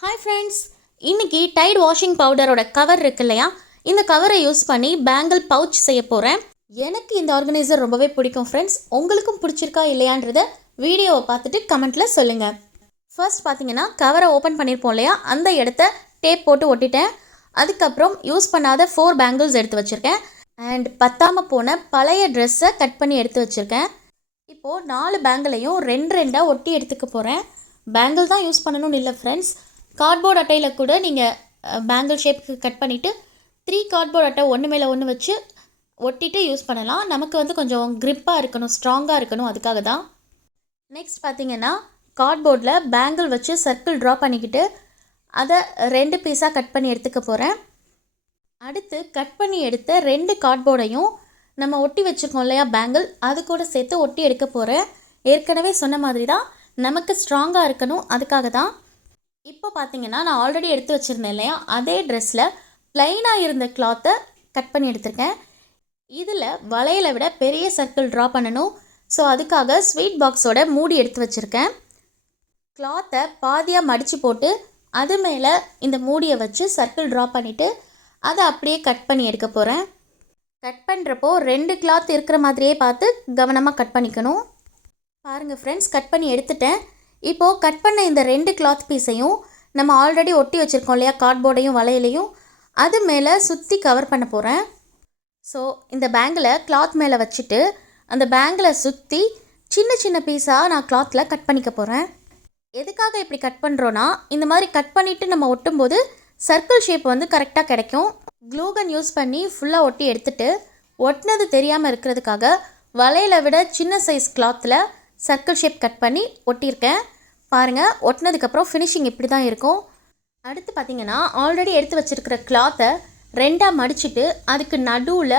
Hi friends, இன்றைக்கி tight washing பவுடரோட cover இருக்கு இல்லையா, இந்த கவரை யூஸ் பண்ணி பேங்கிள் பவுச் செய்ய போகிறேன். எனக்கு இந்த ஆர்கனைசர் ரொம்பவே பிடிக்கும் ஃப்ரெண்ட்ஸ். உங்களுக்கும் பிடிச்சிருக்கா இல்லையான்றத வீடியோவை பார்த்துட்டு கமெண்ட்டில் சொல்லுங்கள். ஃபர்ஸ்ட் பார்த்தீங்கன்னா கவரை ஓப்பன் பண்ணியிருப்போம் இல்லையா, அந்த இடத்த டேப் போட்டு ஒட்டிட்டேன். அதுக்கப்புறம் யூஸ் பண்ணாத 4 பேங்கிள்ஸ் எடுத்து வச்சுருக்கேன். அண்ட் பத்தாமல் போன பழைய ட்ரெஸ்ஸை கட் பண்ணி எடுத்து வச்சுருக்கேன். இப்போது 4 பேங்கிளையும் 2 ஒட்டி எடுத்துக்க போகிறேன். பேங்கிள் தான் யூஸ் பண்ணணும்னு இல்லை ஃப்ரெண்ட்ஸ், கார்ட்போர்ட் அட்டையில் கூட நீங்கள் பேங்கிள் ஷேப்புக்கு கட் பண்ணிவிட்டு 3 கார்ட்போர்ட் அட்டை ஒன்று மேலே ஒன்று வச்சு ஒட்டிட்டு யூஸ் பண்ணலாம். நமக்கு கொஞ்சம் க்ரிப்பாக இருக்கணும், ஸ்ட்ராங்காக இருக்கணும், அதுக்காக தான். நெக்ஸ்ட் பார்த்திங்கன்னா கார்ட்போர்டில் பேங்கிள் வச்சு சர்க்கிள் ட்ரா பண்ணிக்கிட்டு அதை 2 பீஸாக கட் பண்ணி எடுத்துக்க போகிறேன். அடுத்து கட் பண்ணி எடுத்த 2 கார்ட்போர்டையும் நம்ம ஒட்டி வச்சுருக்கோம் இல்லையா பேங்கிள், அது கூட சேர்த்து ஒட்டி எடுக்க போகிறேன். ஏற்கனவே சொன்ன மாதிரி தான், நமக்கு ஸ்ட்ராங்காக இருக்கணும், அதுக்காக தான். இப்போ பார்த்தீங்கன்னா நான் ஆல்ரெடி எடுத்து வச்சுருந்தேன் இல்லையா, அதே ட்ரெஸ்ஸில் ப்ளைனாக இருந்த கிளாத்தை கட் பண்ணி எடுத்திருக்கேன். இதில் வளையலை விட பெரிய சர்க்கிள் ட்ரா பண்ணணும். ஸோ அதுக்காக ஸ்வீட் பாக்ஸோட மூடி எடுத்து வச்சுருக்கேன். கிளாத்தை பாதியாக மடித்து போட்டு அது மேலே இந்த மூடியை வச்சு சர்க்கிள் ட்ரா பண்ணிவிட்டு அதை அப்படியே கட் பண்ணி எடுக்க போகிறேன். கட் பண்ணுறப்போ 2 கிளாத் இருக்கிற மாதிரியே பார்த்து கவனமாக கட் பண்ணிக்கணும். பாருங்கள் ஃப்ரெண்ட்ஸ், கட் பண்ணி எடுத்துட்டேன். இப்போது கட் பண்ண இந்த 2 கிளாத் பீஸையும் நம்ம ஆல்ரெடி ஒட்டி வச்சுருக்கோம் இல்லையா கார்ட்போர்டையும் வளையலையும், அது மேலே சுற்றி கவர் பண்ண போகிறேன். ஸோ இந்த பேங்கில் கிளாத் மேலே வச்சுட்டு அந்த பேங்கில் சுற்றி சின்ன சின்ன பீஸாக நான் கிளாத்தில் கட் பண்ணிக்க போகிறேன். எதுக்காக இப்படி கட் பண்ணுறோன்னா, இந்த மாதிரி கட் பண்ணிவிட்டு நம்ம ஒட்டும்போது சர்க்கிள் ஷேப் கரெக்டாக கிடைக்கும். க்ளூகன் யூஸ் பண்ணி ஃபுல்லாக ஒட்டி எடுத்துகிட்டு ஒட்டினது தெரியாமல் இருக்கிறதுக்காக வளையலை விட சின்ன சைஸ் கிளாத்தில் சர்க்கிள் ஷேப் கட் பண்ணி ஒட்டியிருக்கேன். பாருங்கள், ஒட்டினதுக்கப்புறம் ஃபினிஷிங் இப்படி தான் இருக்கும். அடுத்து பார்த்திங்கன்னா ஆல்ரெடி எடுத்து வச்சுருக்கிற கிளாத்தை 2 மடிச்சுட்டு அதுக்கு நடுவில்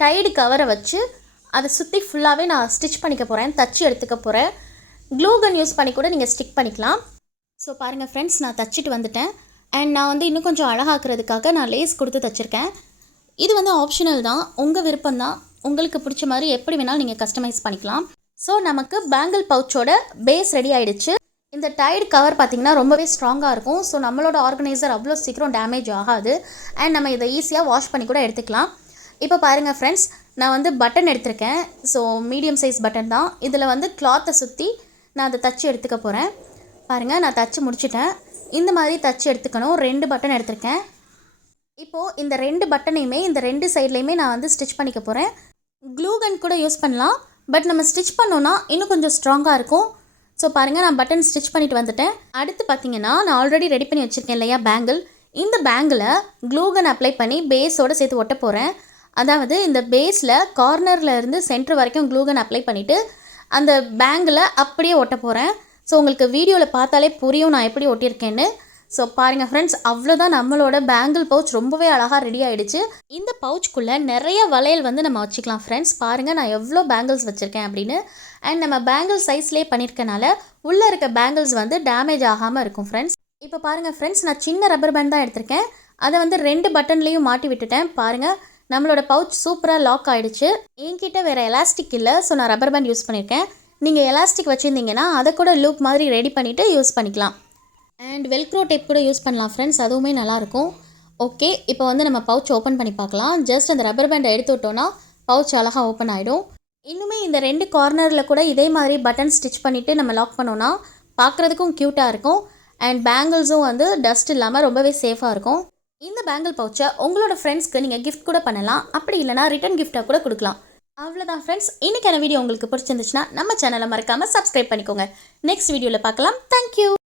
டைடு கவரை வச்சு அதை சுற்றி ஃபுல்லாகவே நான் ஸ்டிச் பண்ணிக்க போகிறேன், தச்சு எடுத்துக்க போகிறேன். க்ளூகன் யூஸ் பண்ணி கூட நீங்கள் ஸ்டிக் பண்ணிக்கலாம். ஸோ பாருங்கள் ஃப்ரெண்ட்ஸ், நான் தச்சுட்டு வந்துட்டேன். அண்ட் நான் இன்னும் கொஞ்சம் அழகாக்குறதுக்காக நான் லேஸ் கொடுத்து தச்சுருக்கேன். இது ஆப்ஷனல் தான், உங்கள் விருப்பம் தான். உங்களுக்கு பிடிச்ச மாதிரி எப்படி வேணாலும் நீங்கள் கஸ்டமைஸ் பண்ணிக்கலாம். ஸோ நமக்கு பேங்கிள் பவுச்சோட பேஸ் ரெடி ஆகிடுச்சு. இந்த டைடு கவர் பார்த்திங்கன்னா ரொம்பவே ஸ்ட்ராங்காக இருக்கும். ஸோ நம்மளோட ஆர்கனைசர் அவ்வளோ சீக்கிரம் டேமேஜ் ஆகாது. அண்ட் நம்ம இதை ஈஸியாக வாஷ் பண்ணி கூட எடுத்துக்கலாம். இப்போ பாருங்கள் ஃப்ரெண்ட்ஸ், நான் பட்டன் எடுத்திருக்கேன். ஸோ மீடியம் சைஸ் பட்டன் தான். இதில் கிளாத்தை சுற்றி நான் அதை தச்சு எடுத்துக்க போகிறேன். பாருங்கள், நான் தச்சு முடிச்சிட்டேன். இந்த மாதிரி தச்சு எடுத்துக்கணும். 2 பட்டன் எடுத்திருக்கேன். இப்போது இந்த 2 பட்டனையுமே இந்த 2 சைட்லேயுமே நான் ஸ்டிச் பண்ணிக்க போகிறேன். க்ளூகன் கூட யூஸ் பண்ணலாம், பட் நம்ம ஸ்டிச் பண்ணோன்னா இன்னும் கொஞ்சம் ஸ்ட்ராங்காக இருக்கும். ஸோ பாருங்கள், நான் பட்டன் ஸ்டிச் பண்ணிவிட்டு வந்துட்டேன். அடுத்து பார்த்திங்கன்னா நான் ஆல்ரெடி ரெடி பண்ணி வச்சுருக்கேன் இல்லையா பேங்கிள், இந்த பேங்கிளை க்ளூகன் அப்ளை பண்ணி பேஸோடு சேர்த்து ஒட்ட போகிறேன். அதாவது இந்த பேஸில் கார்னரில் இருந்து சென்டர் வரைக்கும் க்ளூகன் அப்ளை பண்ணிவிட்டு அந்த பேங்கிளை அப்படியே ஒட்ட போகிறேன். ஸோ உங்களுக்கு வீடியோவில் பார்த்தாலே புரியும் நான் எப்படி ஒட்டியிருக்கேன்னு. ஸோ பாருங்கள் ஃப்ரெண்ட்ஸ், அவ்வளோதான், நம்மளோட பேங்கிள் பவுச் ரொம்பவே அழகாக ரெடி ஆகிடுச்சு. இந்த பவுச்சுக்குள்ளே நிறைய வளையல் நம்ம வச்சுக்கலாம் ஃப்ரெண்ட்ஸ். பாருங்கள் நான் எவ்வளோ பேங்கிள்ஸ் வச்சுருக்கேன் அப்படின்னு. அண்ட் நம்ம பேங்கிள் சைஸ்லேயே பண்ணியிருக்கனால உள்ளே இருக்க பேங்கிள்ஸ் டேமேஜ் ஆகாமல் இருக்கும் ஃப்ரெண்ட்ஸ். இப்போ பாருங்கள் ஃப்ரெண்ட்ஸ், நான் சின்ன ரப்பர் பேண்ட் தான் எடுத்திருக்கேன். அதை 2 பட்டன்லேயும் மாட்டி விட்டுட்டேன். பாருங்கள், நம்மளோட பவுச் சூப்பராக லாக் ஆகிடுச்சு. என்கிட்ட வேறு எலாஸ்டிக் இல்லை, ஸோ நான் ரப்பர் பேண்ட் யூஸ் பண்ணியிருக்கேன். நீங்கள் எலாஸ்டிக் வச்சுருந்தீங்கன்னா அதை கூட லூப் மாதிரி ரெடி பண்ணிவிட்டு யூஸ் பண்ணிக்கலாம். அண்ட் வெல்க்ரோ டேப் கூட யூஸ் பண்ணலாம் ஃப்ரெண்ட்ஸ், அதுவுமே நல்லாயிருக்கும். ஓகே, இப்போ நம்ம பவுச் ஓப்பன் பண்ணி பார்க்கலாம். ஜஸ்ட் அந்த ரப்பர் பேண்டை எடுத்து விட்டோன்னா பவுச் அழகாக ஓப்பன் ஆகிடும். இன்னுமே இந்த 2 கார்னரில் கூட இதே மாதிரி பட்டன் ஸ்டிச் பண்ணிவிட்டு நம்ம லாக் பண்ணோன்னா பார்க்குறதுக்கும் க்யூட்டாக இருக்கும். அண்ட் பேங்கிள்ஸும் டஸ்ட் இல்லாமல் ரொம்பவே சேஃபாக இருக்கும். இந்த பேங்கிள் பவுச்சை உங்களோட ஃப்ரெண்ட்ஸ்க்கு நீங்கள் கிஃப்ட் கூட பண்ணலாம். அப்படி இல்லைனா ரிட்டன் கிஃப்டாக கூட கொடுக்கலாம். அவ்வளோதான் ஃப்ரெண்ட்ஸ், இன்றைக்கான வீடியோ உங்களுக்கு பிடிச்சிருந்துச்சுன்னா நம்ம சேனலை மறக்காமல் சப்ஸ்கிரைப் பண்ணிக்கோங்க. நெக்ஸ்ட் வீடியோவில் பார்க்கலாம். தேங்க்யூ.